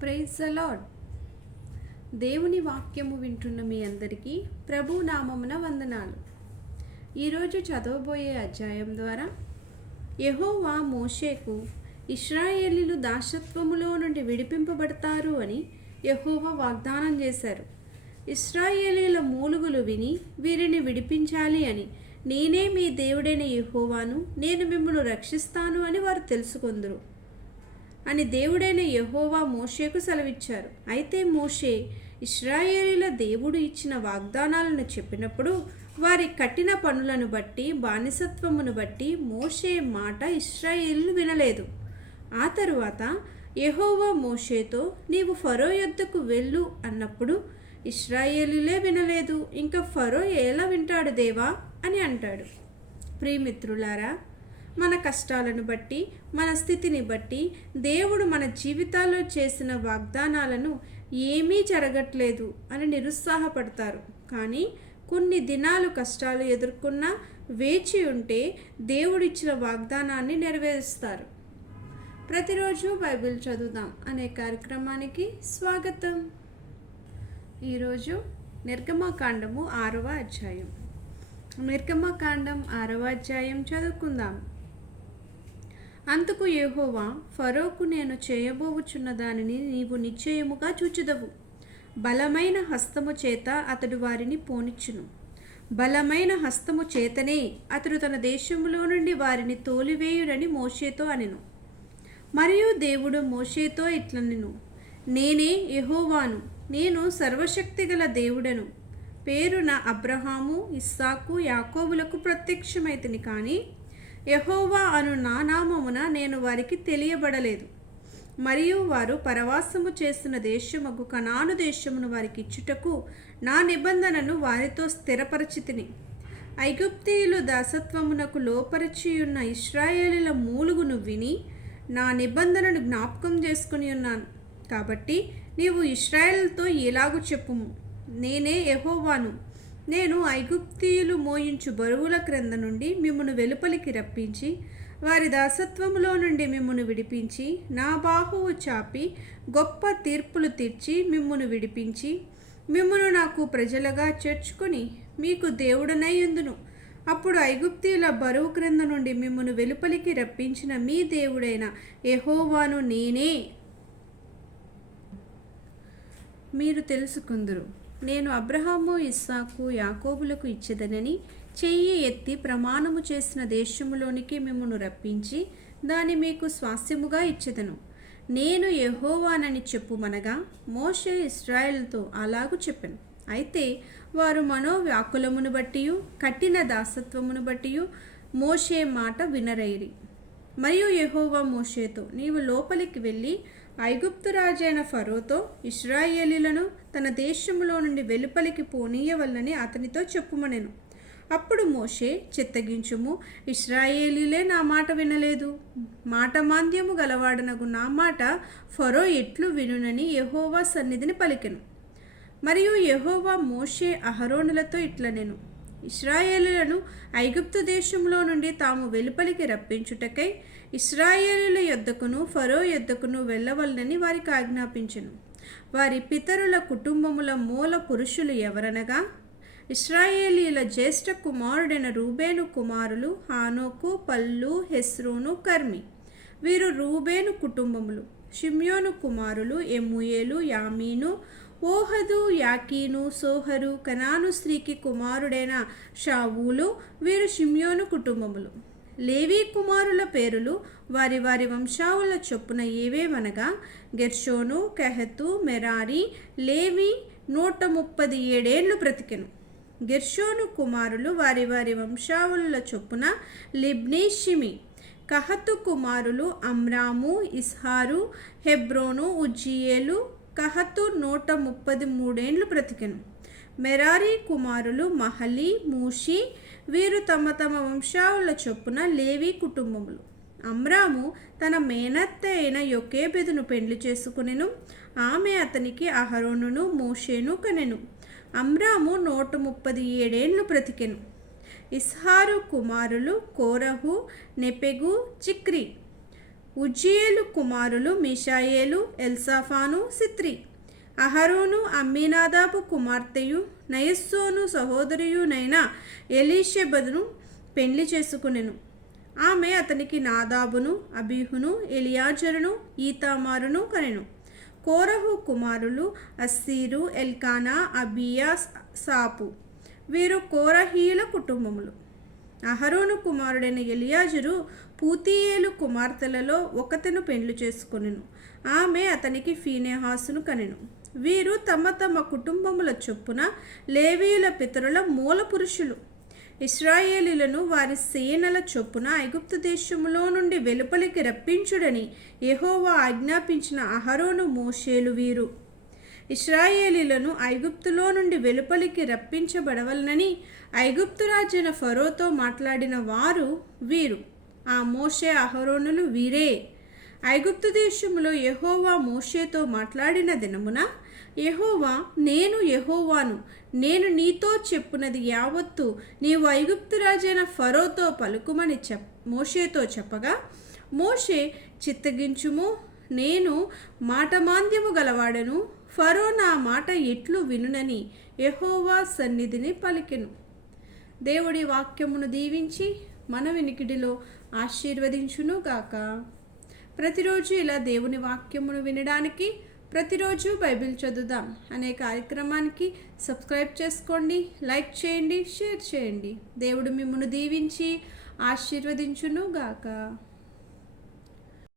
Praise the lord. దేవుని వాక్యము వింటున్న మీ అందరికీ ప్రభు నామమున వందనాలు. ఈరోజు చదవబోయే అధ్యాయం ద్వారా యెహోవా మోషేకు ఇశ్రాయేలీలు దాసత్వములో నుండి విడిపింపబడతారు అని యెహోవా వాగ్దానం చేశారు. ఇశ్రాయేలీల మూలుగులు విని వీరిని విడిపించాలి అని, నేనే మీ దేవుడైన యెహోవాను, నేను మిమ్మల్ని రక్షిస్తాను అని వారు తెలుసుకొందురు అని దేవుడైన యెహోవా మోషేకు సెలవిచ్చారు. అయితే మోషే ఇశ్రాయేలీల దేవుడు ఇచ్చిన వాగ్దానాలను చెప్పినప్పుడు వారి కఠిన పనులను బట్టి, బానిసత్వమును బట్టి మోషే మాట ఇశ్రాయేలీలు వినలేదు. ఆ తరువాత యెహోవా మోషేతో, నీవు ఫరో యొద్దకు వెళ్ళు అన్నప్పుడు ఇశ్రాయేలీలే వినలేదు. ఇంకా ఫరో ఎలా వింటాడు దేవా అని అంటాడు. ప్రియమిత్రులారా, మన కష్టాలను బట్టి, మన స్థితిని బట్టి దేవుడు మన జీవితాల్లో చేసిన వాగ్దానాలను ఏమీ జరగట్లేదు అని నిరుత్సాహపడతారు. కానీ కొన్ని దినాలు కష్టాలు ఎదుర్కొన్నా వేచి ఉంటే దేవుడిచ్చిన వాగ్దానాన్ని నెరవేరుస్తారు. ప్రతిరోజు బైబిల్ చదువుదాం అనే కార్యక్రమానికి స్వాగతం. ఈరోజు నిర్గమకాండము 6వ అధ్యాయం. నిర్గమకాండం 6వ అధ్యాయం చదువుకుందాం. అందుకు యెహోవా, ఫరోకు నేను చేయబోవుచున్న దానిని నీవు నిశ్చయముగా చూచుదవు. బలమైన హస్తము చేత అతడు వారిని పోనిచ్చును. బలమైన హస్తము చేతనే అతడు తన దేశములో నుండి వారిని తోలివేయుడని మోషేతో అనెను. మరియు దేవుడు మోషేతో ఇట్లనెను, నేనే యెహోవాను, నేను సర్వశక్తిగల దేవుడను. పేరున అబ్రహాము, ఇస్సాకు, యాకోబులకు ప్రత్యక్షమైతిని, కానీ యెహోవా అను నా నామమున నేను వారికి తెలియబడలేదు. మరియు వారు పరవాసము చేసిన దేశమగు కనాను దేశమును వారికి ఇచ్చుటకు నా నిబంధనను వారితో స్థిరపరచితిని. ఐగుప్తీయులు దాసత్వమునకు లోపరిచియున్న ఇశ్రాయేలీల మూలుగును విని నా నిబంధనను జ్ఞాపకం చేసుకుని ఉన్నాను. కాబట్టి నీవు ఇశ్రాయేలుతో ఇలాగు చెప్పుము, నేనే యెహోవాను. నేను ఐగుప్తీయులు మోయించు బరువుల క్రింద నుండి మిమ్మును వెలుపలికి రప్పించి, వారి దాసత్వములో నుండి మిమ్మును విడిపించి, నా బాహువు చాపి గొప్ప తీర్పులు తీర్చి మిమ్మును విడిపించి, మిమ్మును నాకు ప్రజలుగా చేర్చుకుని మీకు దేవుడనై యుందును. అప్పుడు ఐగుప్తీయుల బరువు క్రింద నుండి మిమ్మును వెలుపలికి రప్పించిన మీ దేవుడైన యెహోవాను నేనే మీరు తెలుసుకుందురు. నేను అబ్రహాము, ఇస్సాకు, యాకోబులకు ఇచ్చేదనని చెయ్యి ఎత్తి ప్రమాణము చేసిన దేశములోనికి మిమ్మును రప్పించి దాని మీకు స్వాస్యముగా ఇచ్చేదను. నేను యెహోవానని చెప్పుమనగా మోషే ఇశ్రాయేలుతో అలాగు చెప్పెను. అయితే వారు మనోవ్యాకులమును బట్టియు కఠిన దాసత్వమును బట్టియు మోషే మాట వినరైరి. మరియు యెహోవా మోషేతో, నీవు లోపలికి వెళ్ళి ఐగుప్తు రాజైన ఫరోతో ఇశ్రాయేలీలను తన దేశములో నుండి వెలుపలికి పోనీయవలనని అతనితో చెప్పుమనెను. అప్పుడు మోషే, చిత్తగించుము, ఇశ్రాయేలీలే నా మాట వినలేదు. మాట మాంద్యము గలవాడనగు నా మాట ఫరో ఎట్లు వినునని యెహోవా సన్నిధిని పలికెను. మరియు యెహోవా మోషే అహరోనులతో ఇట్లనెను, ఇశ్రాయేలీలను ఐగుప్తు దేశంలో నుండి తాము వెలుపలికి రప్పించుటకై ఇశ్రాయేలీల యొద్దకును ఫరో యొద్దకును వెళ్ళవలనని వారికి ఆజ్ఞాపించెను. వారి పితరుల కుటుంబముల మూల పురుషులు ఎవరనగా, ఇశ్రాయేలీల జ్యేష్ఠ కుమారుడైన రూబేను కుమారులు హానోకు, పల్లు, హెస్రోను, కర్మి. వీరు రూబేను కుటుంబములు. షిమ్యోను కుమారులు ఎమ్ముయేలు, యామీను, ఓహదు, యాకీను, సోహరు. కనాను స్త్రీకి కుమారుడైన షావూలు. వీరు షిమ్యోను కుటుంబములు. లేవీ కుమారుల పేరులు వారి వారి వంశావుల చొప్పున ఏవేవనగా, గెర్షోను, కెహతు, మెరారి. లేవి 137 ఏళ్ళు బ్రతికెను. గెర్షోను కుమారులు వారి వారి వంశావుల చొప్పున లిబ్నీ, షిమి. కహతు కుమారులు అమ్రాము, ఇస్హారు, హెబ్రోను, ఉజ్జియేలు. కహతు 133 ఏళ్ళు బ్రతికెను. మెరారి కుమారులు మహలి, మూషి. వీరు తమ తమ వంశావుల చొప్పున లేవీ కుటుంబములు. అమ్రాము తన మేనత్త అయిన యొకేబెదును పెండ్లి చేసుకునెను. ఆమె అతనికి అహరోనును మోషేను కనెను. అమ్రాము 137 ఏళ్ళు బ్రతికెను. ఇస్హారు కుమారులు కోరహు, నెపెగు, చిక్రి. ఉజ్జీయేలు కుమారులు మీషాయేలు, ఎల్సాఫాను, సిత్రి. అహరోను అమ్మీనాదాబు కుమార్తెయు నయస్సోను సహోదరియునైన ఎలీషెబదును పెళ్లి చేసుకునెను. ఆమె అతనికి నాదాబును, అబీహును, ఎలియాజరును, ఈతామారును కనెను. కోరహు కుమారులు అస్సీరు, ఎల్కానా, అబియా, సాపు. వీరు కోరహీల కుటుంబములు. అహరోను కుమారుడైన ఎలియాజరు పూతీయేలు కుమార్తెలలో ఒకతెను పెండ్లి చేసుకొనెను. ఆమె అతనికి ఫీనెహాసును కనెను. వీరు తమ తమ కుటుంబముల చొప్పున లేవీయుల పితరుల మూల పురుషులు. ఇశ్రాయేలీలను వారి సేనల చొప్పున ఐగుప్తు దేశములో నుండి వెలుపలికి రప్పించుడని యెహోవా ఆజ్ఞాపించిన అహరోను, మోషేలు వీరు. ఇశ్రాయేలీలను ఐగుప్తులో నుండి వెలుపలికి రప్పించబడవలనని ఐగుప్తు రాజైన ఫరోతో మాట్లాడిన వారు వీరు. ఆ మోషే అహరోనులు వీరే. ఐగుప్తు దేశములో యెహోవా మోషేతో మాట్లాడిన దినమున యెహోవా, నేను యెహోవాను, నేను నీతో చెప్పునది యావత్తు నీవు ఐగుప్తు రాజైన ఫరోతో పలుకుమని మోషేతో చెప్పగా, మోషే, చిత్తగించుము, నేను మాటమాంద్యము గలవాడను, ఫరో నా మాట ఎట్లు వినునని యెహోవా సన్నిధిని పలికెను. దేవుడి వాక్యమును దీవించి మన వినికిడిలో ఆశీర్వదించును గాక. ప్రతిరోజు ఇలా దేవుని వాక్యమును వినడానికి ప్రతిరోజు బైబిల్ చదువుదాం అనే కార్యక్రమానికి సబ్స్క్రైబ్ చేసుకోండి, లైక్ చేయండి, షేర్ చేయండి. దేవుడు మిమ్మల్ని దీవించి ఆశీర్వదించును గాక.